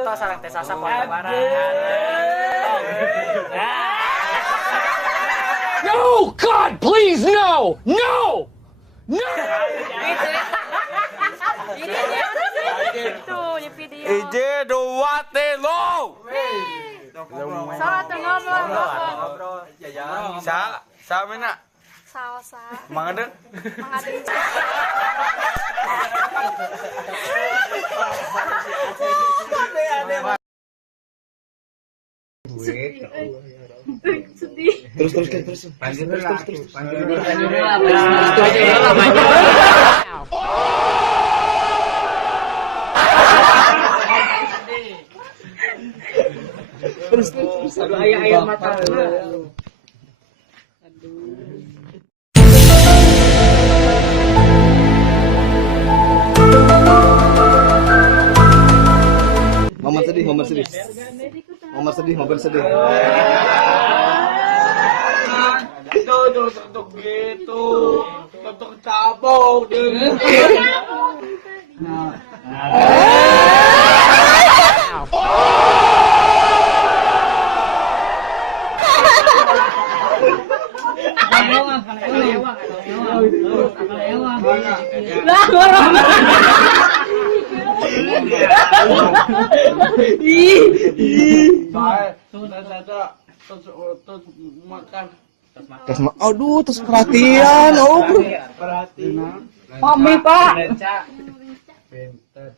Tos sareng teh sasa foto bareng. No, God, please, no! No! No! Tuh, di video. Ije dua telo. Salah tuh ngobrol. Sa mina. Salsa. Mangade. Mengadu. Sedih. Terus. Terus. Air mata. Momen sedih. Tuh gitu. Tuh cabok deh. Aduh, terus perhatian, Perhatian. Mami, Pak. Pinter.